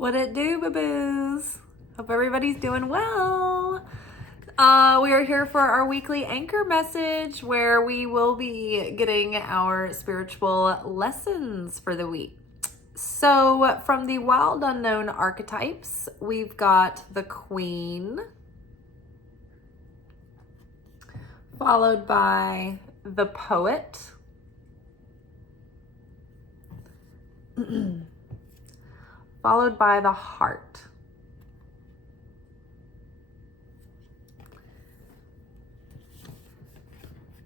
What it do, boo-boos? Hope everybody's doing well. We are here for our weekly anchor message where we will be getting our spiritual lessons for the week. So from the wild unknown archetypes, we've got the Queen, followed by the Poet, followed by the Heart,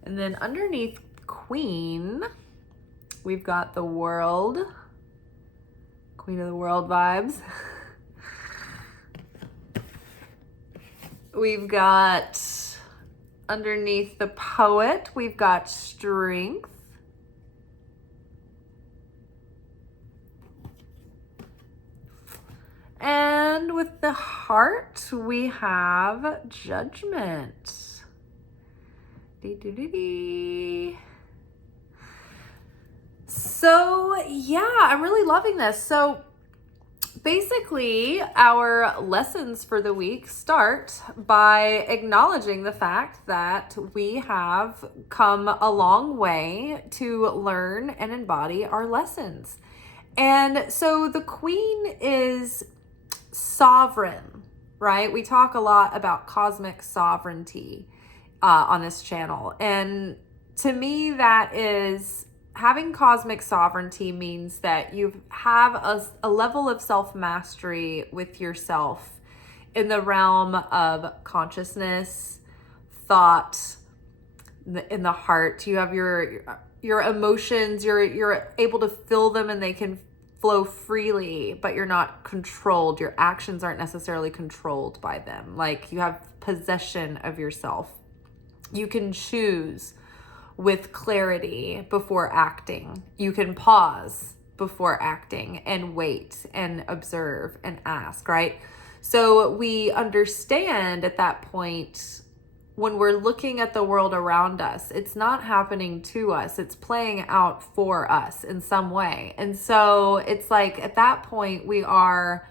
and then underneath Queen, we've got the World, Queen of the World vibes. We've got underneath the Poet, we've got Strength. And with the Heart, we have Judgment. So yeah, I'm really loving this. So basically, our lessons for the week start by acknowledging the fact that we have come a long way to learn and embody our lessons. And so the Queen is sovereign, right? We talk a lot about cosmic sovereignty on this channel. And to me, that is having cosmic sovereignty means that you have a level of self-mastery with yourself in the realm of consciousness, thought, in the heart. You have your emotions, you're able to feel them and they can flow freely, but you're not controlled. Your actions aren't necessarily controlled by them. Like, you have possession of yourself. You can choose with clarity before acting. You can pause before acting and wait and observe and ask, right? So we understand at that point, when we're looking at the world around us, it's not happening to us. It's playing out for us in some way. And so it's like at that point, we are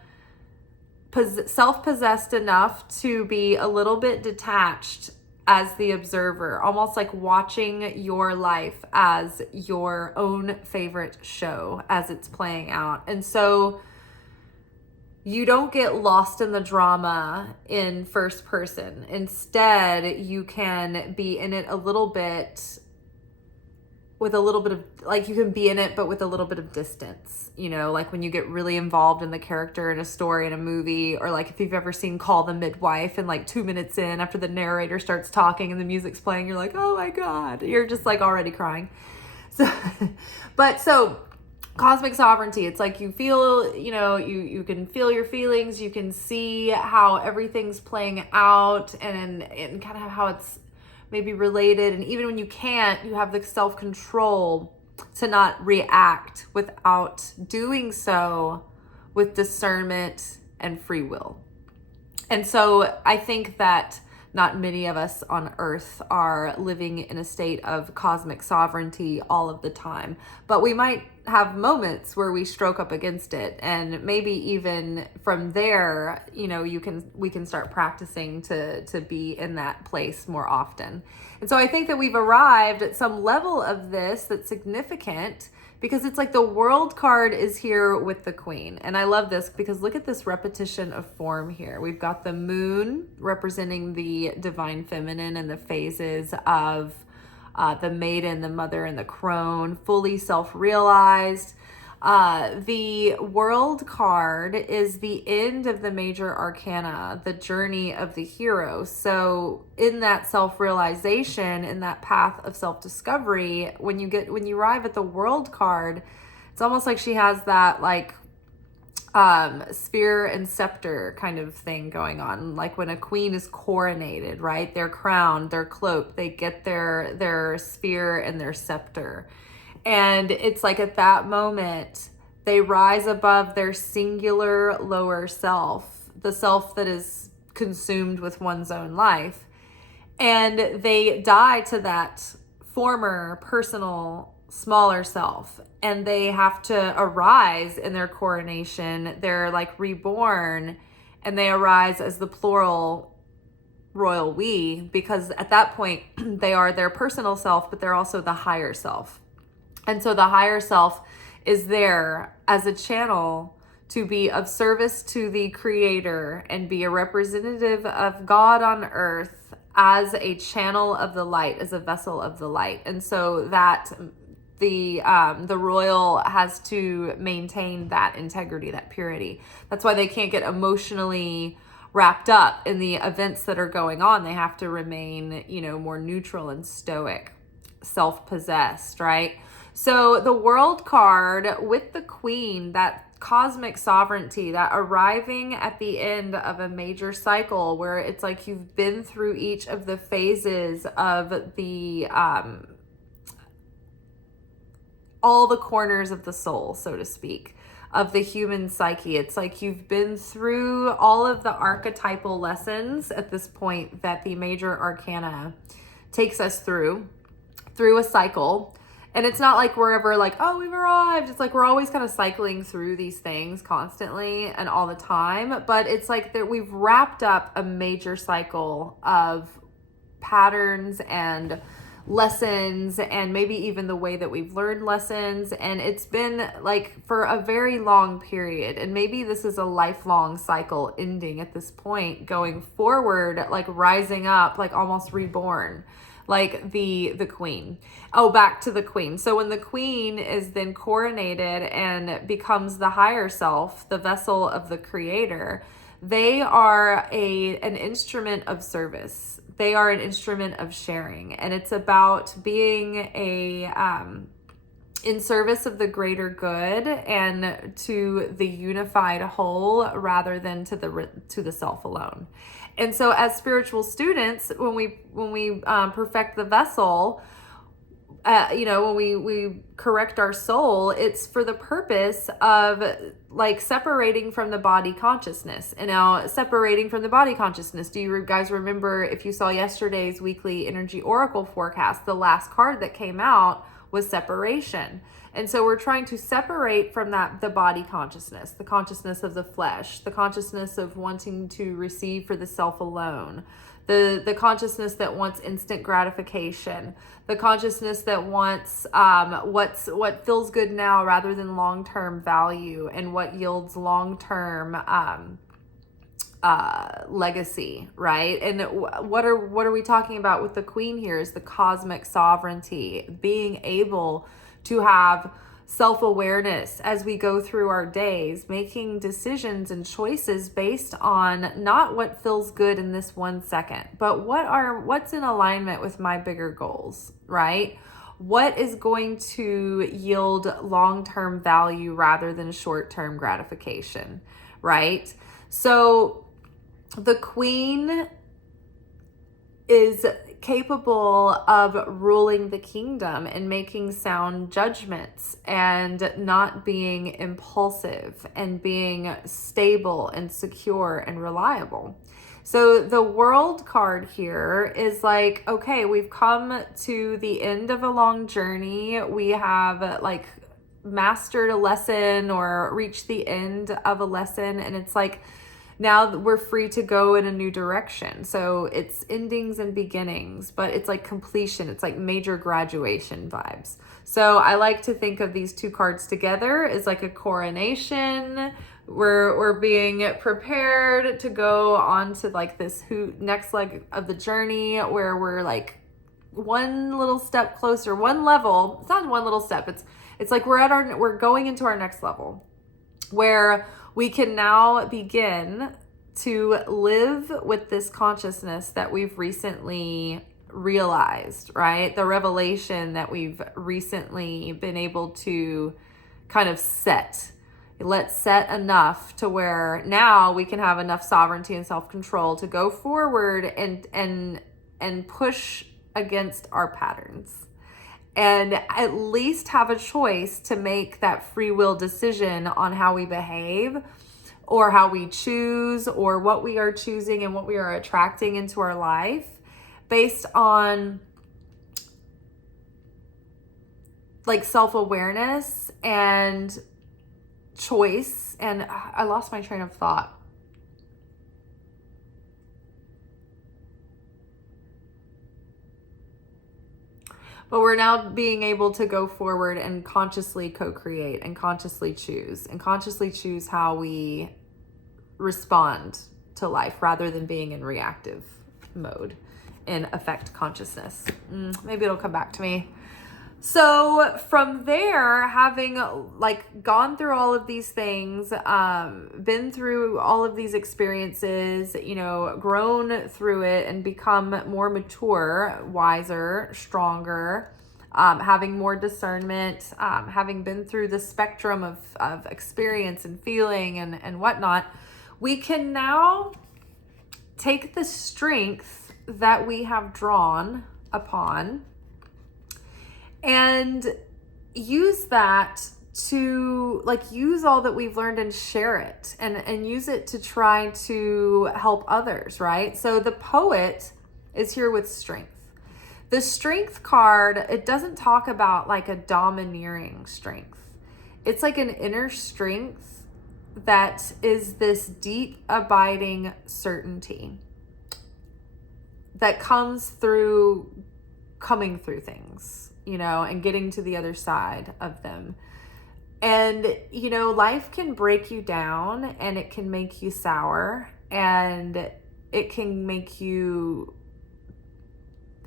self-possessed enough to be a little bit detached as the observer, almost like watching your life as your own favorite show as it's playing out. And so you don't get lost in the drama in first person. Instead, you can be in it a little bit with a little bit of, like, you can be in it, but with a little bit of distance, you know, like when you get really involved in the character in a story, in a movie, or like if you've ever seen Call the Midwife and like 2 minutes in, after the narrator starts talking and the music's playing, you're like, oh my God, you're just like already crying. So, so cosmic sovereignty, it's like you feel, you know, you can feel your feelings, you can see how everything's playing out and kind of how it's maybe related. And even when you can't, you have the self-control to not react without doing so with discernment and free will. And so I think that not many of us on Earth are living in a state of cosmic sovereignty all of the time, but we might have moments where we stroke up against it, and maybe even from there, you know, we can start practicing to be in that place more often. And so I think that we've arrived at some level of this that's significant, because it's like the World card is here with the Queen. And I love this because look at this repetition of form here. We've got the Moon representing the divine feminine and the phases of the maiden, the mother, and the crone, fully self-realized. The World card is the end of the major arcana, the journey of the hero. So in that self-realization, in that path of self-discovery, when you arrive at the World card, it's almost like she has that like spear and scepter kind of thing going on. Like when a queen is coronated, right? They're crowned, they're cloaked, they get their spear and their scepter. And it's like at that moment, they rise above their singular lower self, the self that is consumed with one's own life. And they die to that former personal smaller self. and they have to arise in their coronation. They're like reborn, and they arise as the plural royal we, because at that point they are their personal self, but they're also the higher self. And so the higher self is there as a channel to be of service to the creator and be a representative of God on earth as a channel of the light, as a vessel of the light. And so that the royal has to maintain that integrity, that purity. That's why they can't get emotionally wrapped up in the events that are going on. They have to remain, more neutral and stoic, self-possessed, right? So the world card with the queen, that cosmic sovereignty, that arriving at the end of a major cycle where it's like you've been through each of the phases of the all the corners of the soul, so to speak, of the human psyche. It's like you've been through all of the archetypal lessons at this point that the major arcana takes us through a cycle. And it's not like we're ever like, oh, we've arrived. It's like we're always kind of cycling through these things constantly and all the time. But it's like that we've wrapped up a major cycle of patterns and lessons, and maybe even the way that we've learned lessons. And it's been like for a very long period. And maybe this is a lifelong cycle ending at this point, going forward, like rising up, like almost reborn, like the queen. Oh, back to the queen. So when the queen is then coronated and becomes the higher self, the vessel of the creator, they are an instrument of service. They are an instrument of sharing. And it's about being in service of the greater good and to the unified whole rather than to the self alone. And so as spiritual students, when we perfect the vessel, when we correct our soul, it's for the purpose of like separating from the body consciousness. And now separating from the body consciousness, do you guys remember, if you saw yesterday's weekly energy oracle forecast, the last card that came out was separation. And so we're trying to separate from the body consciousness, the consciousness of the flesh, the consciousness of wanting to receive for the self alone, the consciousness that wants instant gratification, the consciousness that wants what feels good now rather than long-term value and what yields long-term legacy, right? And what are we talking about with the queen here is the cosmic sovereignty, being able to have self-awareness as we go through our days, making decisions and choices based on not what feels good in this 1 second, but what's in alignment with my bigger goals, right? What is going to yield long-term value rather than short-term gratification, right? So the queen is capable of ruling the kingdom and making sound judgments and not being impulsive and being stable and secure and reliable. So the world card here is like, okay, we've come to the end of a long journey. We have like mastered a lesson or reached the end of a lesson, and it's like, now we're free to go in a new direction. So it's endings and beginnings, but it's like completion. It's like major graduation vibes. So I like to think of these two cards together as like a coronation. We're being prepared to go on to like this next leg of the journey where we're like one little step closer, one level. It's not one little step. It's like we're going into our next level where we can now begin to live with this consciousness that we've recently realized, right? The revelation that we've recently been able to kind of set. Let's set enough to where now we can have enough sovereignty and self-control to go forward and push against our patterns. And at least have a choice to make that free will decision on how we behave or how we choose or what we are choosing and what we are attracting into our life based on like self-awareness and choice. And I lost my train of thought. But we're now being able to go forward and consciously co-create and consciously choose how we respond to life rather than being in reactive mode in affect consciousness. Maybe it'll come back to me. So from there, having like gone through all of these things, been through all of these experiences, you know, grown through it and become more mature, wiser, stronger, having more discernment, having been through the spectrum of experience and feeling and whatnot, we can now take the strength that we have drawn upon and use that to like use all that we've learned and share it and use it to try to help others, right? So the poet is here with strength. The strength card, it doesn't talk about like a domineering strength. It's like an inner strength that is this deep abiding certainty that comes through coming through things, you know, and getting to the other side of them. And, you know, life can break you down and it can make you sour and it can make you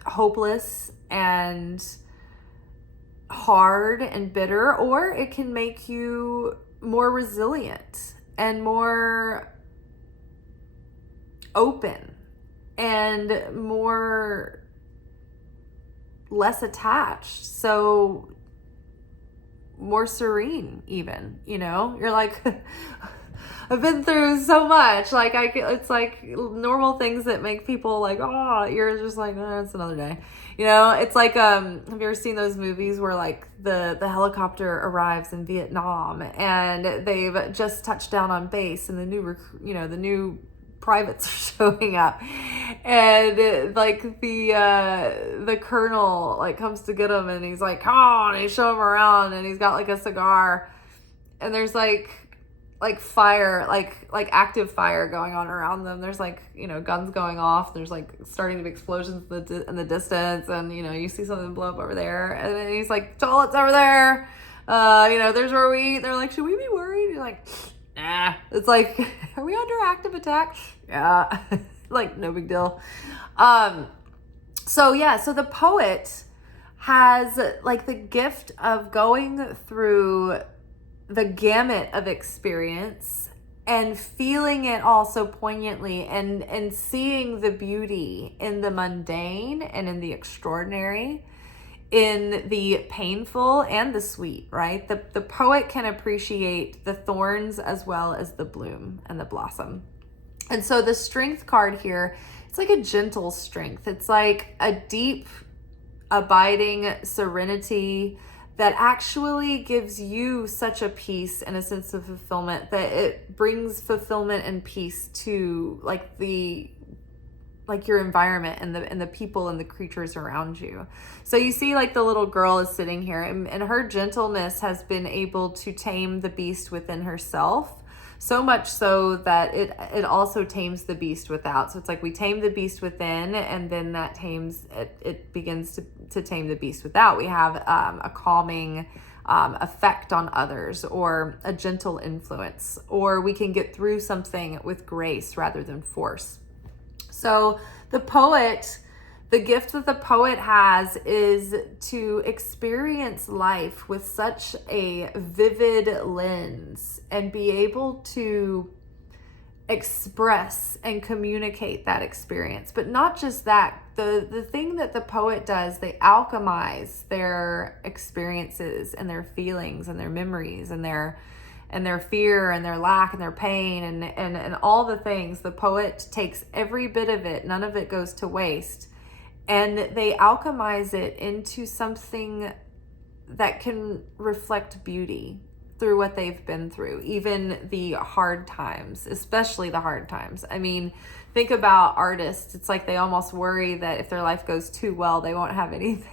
hopeless and hard and bitter, or it can make you more resilient and more open and more less attached, so more serene even, you know. You're like I've been through so much, like it's like normal things that make people like, oh, you're just like, oh, it's another day, you know. It's like have you ever seen those movies where like the helicopter arrives in Vietnam and they've just touched down on base and the new privates are showing up, and like the colonel like comes to get him and he's like, come on, and he's showing him around and he's got like a cigar and there's like fire, like active fire going on around them. There's like, you know, guns going off. There's like starting to be explosions in the distance, and you know, you see something blow up over there, and then he's like, toilet's over there. You know, there's where we eat. They're like, should we be worried? You're like, nah. It's like, are we under active attack? Yeah. Like, no big deal. So the poet has like the gift of going through the gamut of experience and feeling it all so poignantly and seeing the beauty in the mundane and in the extraordinary, in the painful and the sweet, right? The poet can appreciate the thorns as well as the bloom and the blossom. And so the strength card here, it's like a gentle strength. It's like a deep, abiding serenity that actually gives you such a peace and a sense of fulfillment that it brings fulfillment and peace to like your environment and the people and the creatures around you. So you see like the little girl is sitting here and her gentleness has been able to tame the beast within herself, so much so that it also tames the beast without. So it's like we tame the beast within, and then that tames it begins to tame the beast without. We have a calming effect on others, or a gentle influence, or we can get through something with grace rather than force. So the gift that the poet has is to experience life with such a vivid lens and be able to express and communicate that experience. But not just that, the thing that the poet does, they alchemize their experiences and their feelings and their memories and their fear and their lack and their pain and all the things. The poet takes every bit of it, none of it goes to waste, and they alchemize it into something that can reflect beauty through what they've been through, even the hard times, especially the hard times. I mean, think about artists. It's like they almost worry that if their life goes too well, they won't have anything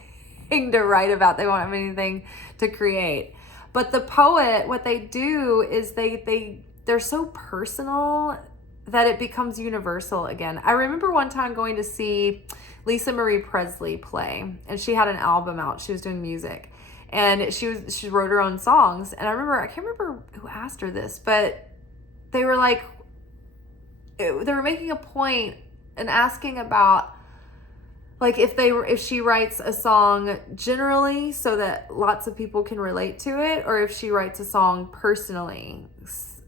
anything to write about. They won't have anything to create. But the poet, what they do is they're so personal that it becomes universal again. I remember one time going to see Lisa Marie Presley play, and she had an album out. She was doing music, and she wrote her own songs. And I can't remember who asked her this, but they were like, they were making a point and asking about, like, if she writes a song generally so that lots of people can relate to it, or if she writes a song personally,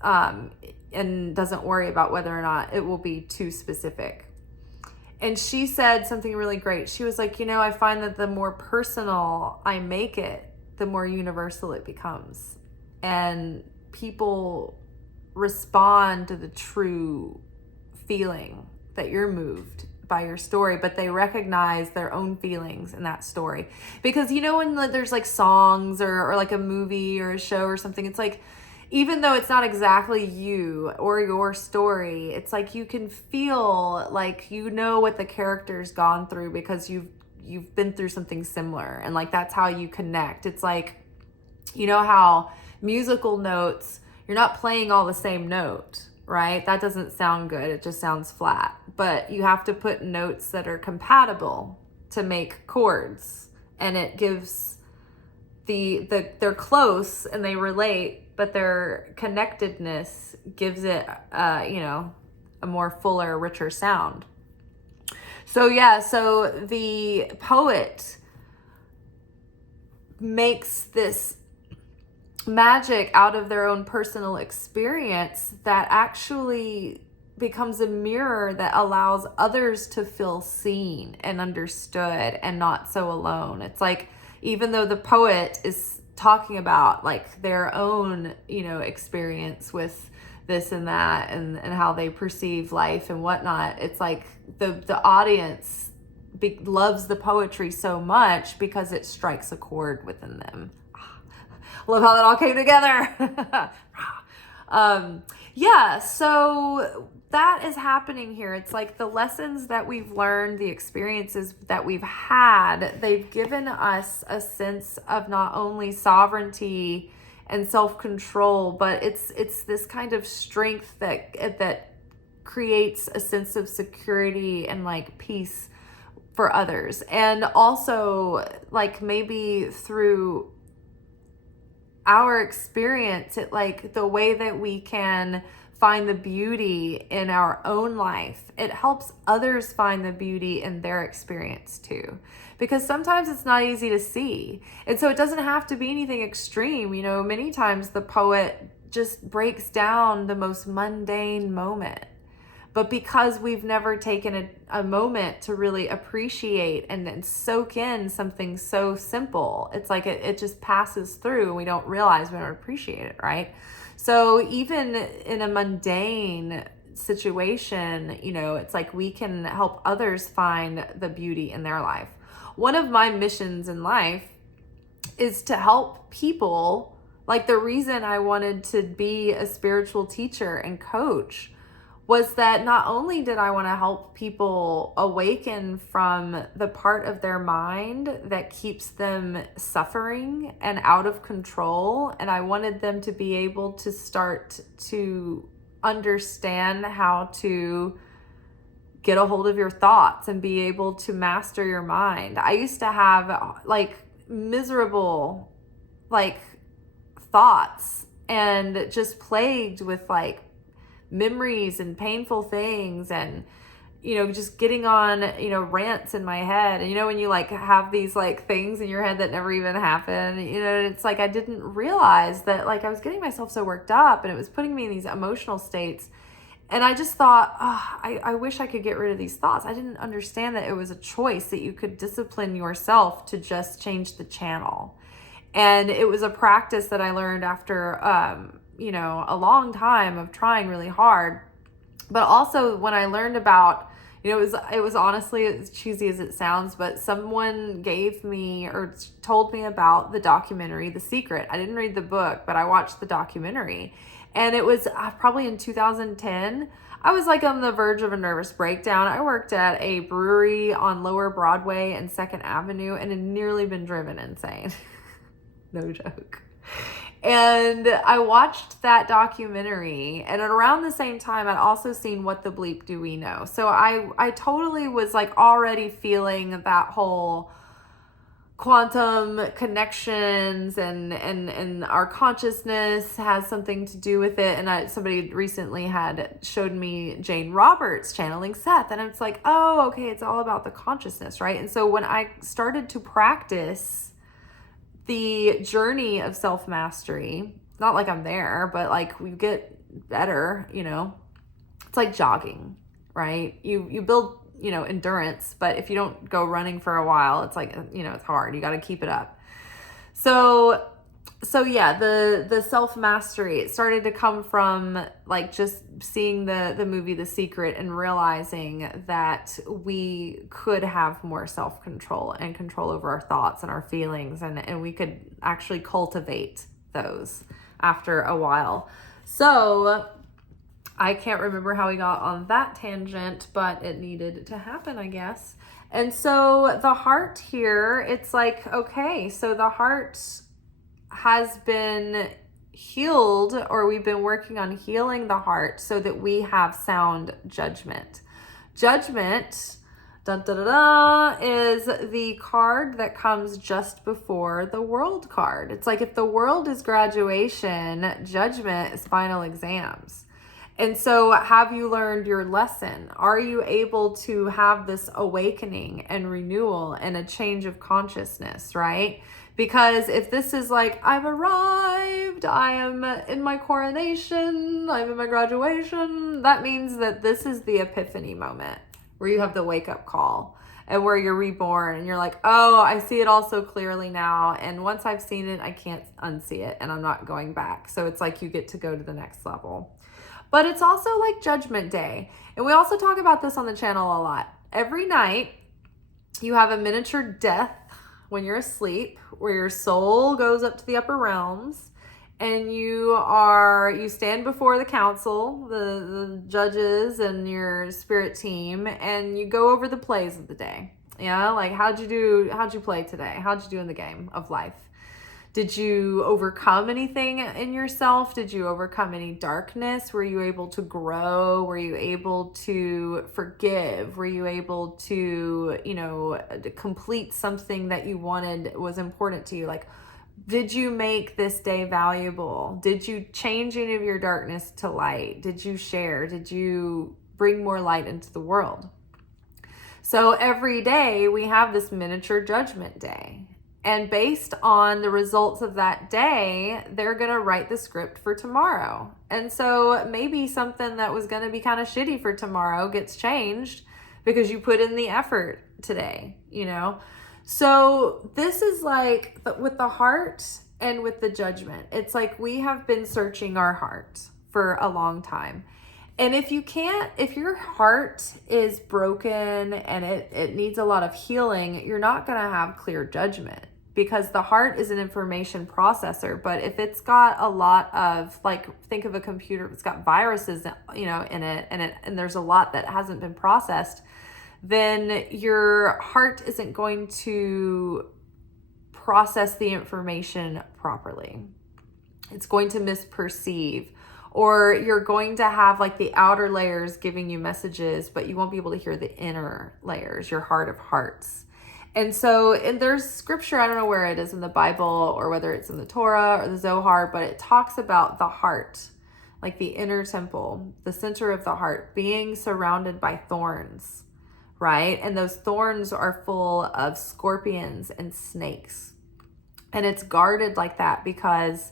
and doesn't worry about whether or not it will be too specific. And she said something really great. She was like, I find that the more personal I make it, the more universal it becomes. And people respond to the true feeling that you're moved by your story, but they recognize their own feelings in that story. Because when there's like songs or like a movie or a show or something, it's like, even though it's not exactly you or your story, it's like you can feel like what the character's gone through because you've been through something similar, and like that's how you connect. It's like, how musical notes, you're not playing all the same note, right? That doesn't sound good. It just sounds flat. But you have to put notes that are compatible to make chords, and it gives they're close and they relate, but their connectedness gives it a more fuller, richer sound. So the poet makes this magic out of their own personal experience that actually becomes a mirror that allows others to feel seen and understood and not so alone. It's like, even though the poet is talking about like their own, experience with this and that and how they perceive life and whatnot, it's like the audience loves the poetry so much because it strikes a chord within them. Love how that all came together. So that is happening here. It's like the lessons that we've learned, the experiences that we've had, they've given us a sense of not only sovereignty and self-control, but it's this kind of strength that creates a sense of security and like peace for others. And also, like, maybe through our experience, it like the way that we can find the beauty in our own life, it helps others find the beauty in their experience too. Because sometimes it's not easy to see. And so it doesn't have to be anything extreme. Many times the poet just breaks down the most mundane moment. But because we've never taken a moment to really appreciate and soak in something so simple, it's like it just passes through and we don't realize, we don't appreciate it, right? So even in a mundane situation, it's like we can help others find the beauty in their life. One of my missions in life is to help people. Like, the reason I wanted to be a spiritual teacher and coach was that not only did I want to help people awaken from the part of their mind that keeps them suffering and out of control, and I wanted them to be able to start to understand how to get a hold of your thoughts and be able to master your mind. I used to have like miserable like thoughts and just plagued with like memories and painful things, and just getting on rants in my head. And when you like have these like things in your head that never even happen, it's like I didn't realize that like I was getting myself so worked up and it was putting me in these emotional states. And I just thought, I wish I could get rid of these thoughts. I didn't understand that it was a choice, that you could discipline yourself to just change the channel. And it was a practice that I learned after a long time of trying really hard. But also when I learned about, it was honestly, as cheesy as it sounds, but someone gave me or told me about the documentary The Secret. I didn't read the book, but I watched the documentary. And it was probably in 2010. I was like on the verge of a nervous breakdown. I worked at a brewery on Lower Broadway and 2nd Avenue and had nearly been driven insane. No joke. And I watched that documentary, and at around the same time, I'd also seen What the Bleep Do We Know? So I totally was like already feeling that whole quantum connections and our consciousness has something to do with it. And somebody recently had showed me Jane Roberts channeling Seth, and it's like, oh, okay, it's all about the consciousness, right? And so when I started to practice the journey of self-mastery, not like I'm there, but like we get better, you know, it's like jogging, right? You build, you know, endurance, but if you don't go running for a while, it's like, you know, it's hard. You got to keep it up. So yeah, the self-mastery, it started to come from like just seeing the movie The Secret and realizing that we could have more self-control and control over our thoughts and our feelings, and we could actually cultivate those after a while. So I can't remember how we got on that tangent, but it needed to happen, I guess. And so the heart here, it's like, okay, so the heart has been healed, or we've been working on healing the heart so that we have sound judgment. Judgment, dun, dun, dun, dun, is the card that comes just before the world card. It's like if the world is graduation, judgment is final exams. And so have you learned your lesson? Are you able to have this awakening and renewal and a change of consciousness, right? Because if this is like, I've arrived, I am in my coronation, I'm in my graduation, that means that this is the epiphany moment where you have the wake up call and where you're reborn and you're like, oh, I see it all so clearly now. And once I've seen it, I can't unsee it and I'm not going back. So it's like you get to go to the next level. But it's also like Judgment Day. And we also talk about this on the channel a lot. Every night you have a miniature death when you're asleep, where your soul goes up to the upper realms and you stand before the council, the judges and your spirit team, and you go over the plays of the day. Yeah, like how'd you play today? How'd you do in the game of life? Did you overcome anything in yourself? Did you overcome any darkness? Were you able to grow? Were you able to forgive? Were you able to, complete something that you wanted was important to you? Like, did you make this day valuable? Did you change any of your darkness to light? Did you share? Did you bring more light into the world? So every day we have this miniature judgment day. And based on the results of that day, they're going to write the script for tomorrow. And so maybe something that was going to be kind of shitty for tomorrow gets changed because you put in the effort today, So this is like with the heart and with the judgment. It's like we have been searching our heart for a long time. And if your heart is broken and it needs a lot of healing, you're not going to have clear judgment. Because the heart is an information processor, but if it's got a lot of, like, think of a computer, it's got viruses, in it, and there's a lot that hasn't been processed, then your heart isn't going to process the information properly. It's going to misperceive, or you're going to have like the outer layers giving you messages, but you won't be able to hear the inner layers, your heart of hearts. And so, and there's scripture, I don't know where it is in the Bible or whether it's in the Torah or the Zohar, but it talks about the heart, like the inner temple, the center of the heart being surrounded by thorns, right? And those thorns are full of scorpions and snakes. And it's guarded like that because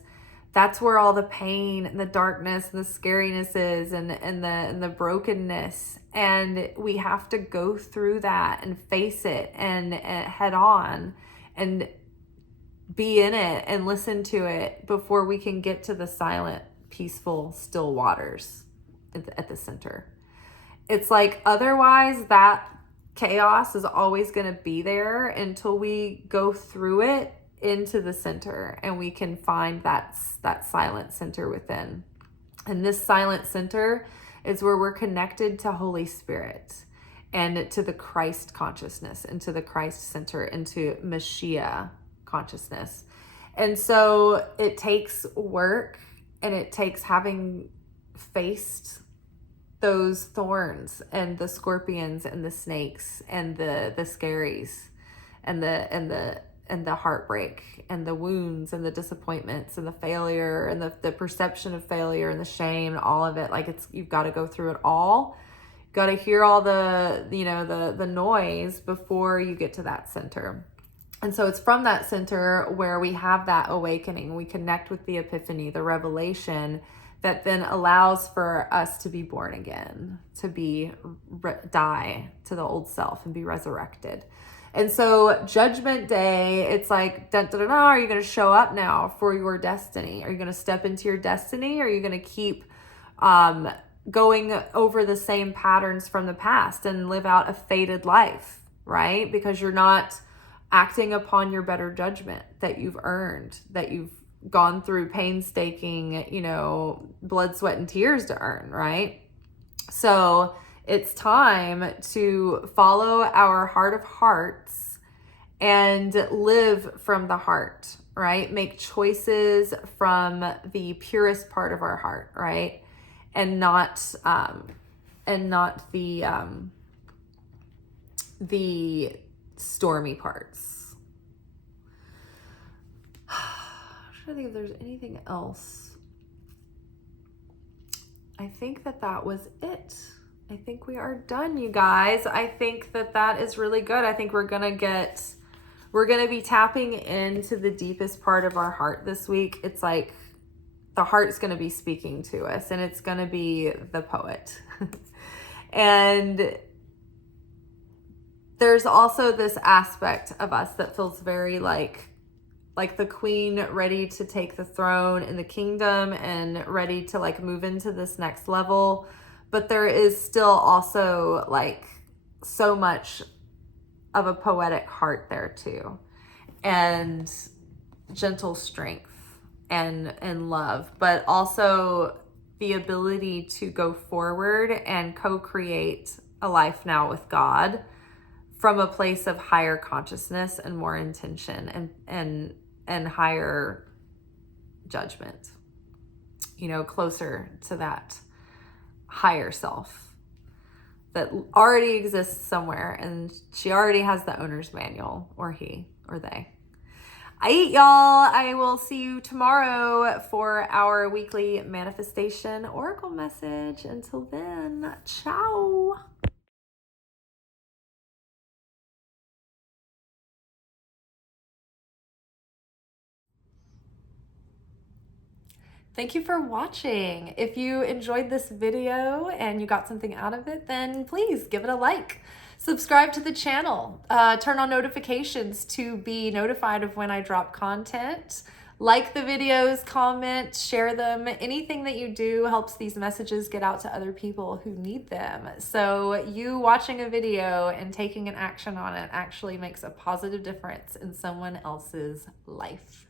that's where all the pain and the darkness and the scariness is and the brokenness. And we have to go through that and face it and head on and be in it and listen to it before we can get to the silent, peaceful, still waters at the center. It's like otherwise that chaos is always going to be there until we go through it into the center and we can find that silent center within. And this silent center is where we're connected to Holy Spirit and to the Christ consciousness, and to the Christ center, into Mashiach consciousness. And so it takes work, and it takes having faced those thorns and the scorpions and the snakes and the scaries and the heartbreak and the wounds and the disappointments and the failure and the perception of failure and the shame and all of it. Like, you've got to go through it all. Got to hear all the, the noise before you get to that center. And so it's from that center where we have that awakening. We connect with the epiphany, the revelation, that then allows for us to be born again, to die to the old self and be resurrected. And so Judgment Day, it's like, dun, dun, dun, dun, are you going to show up now for your destiny? Are you going to step into your destiny? Or are you going to keep going over the same patterns from the past and live out a fated life, right? Because you're not acting upon your better judgment that you've earned, that you've gone through painstaking, blood, sweat, and tears to earn, right? So it's time to follow our heart of hearts and live from the heart, right? Make choices from the purest part of our heart, right? And not the stormy parts. I'm trying to think if there's anything else. I think that was it. I think we are done, you guys. I think that is really good. I think we're going to be tapping into the deepest part of our heart this week. It's like the heart's going to be speaking to us, and it's going to be the poet. And there's also this aspect of us that feels very like the queen ready to take the throne in the kingdom and ready to like move into this next level. But there is still also like so much of a poetic heart there too, and gentle strength and love, but also the ability to go forward and co-create a life now with God from a place of higher consciousness and more intention and higher judgment, closer to that higher self that already exists somewhere, and she already has the owner's manual, or he or they. Y'all, I will see you tomorrow for our weekly manifestation oracle message. Until then, ciao. Thank you for watching. If you enjoyed this video and you got something out of it, then please give it a like. Subscribe to the channel. Turn on notifications to be notified of when I drop content. Like the videos, comment, share them. Anything that you do helps these messages get out to other people who need them. So you watching a video and taking an action on it actually makes a positive difference in someone else's life.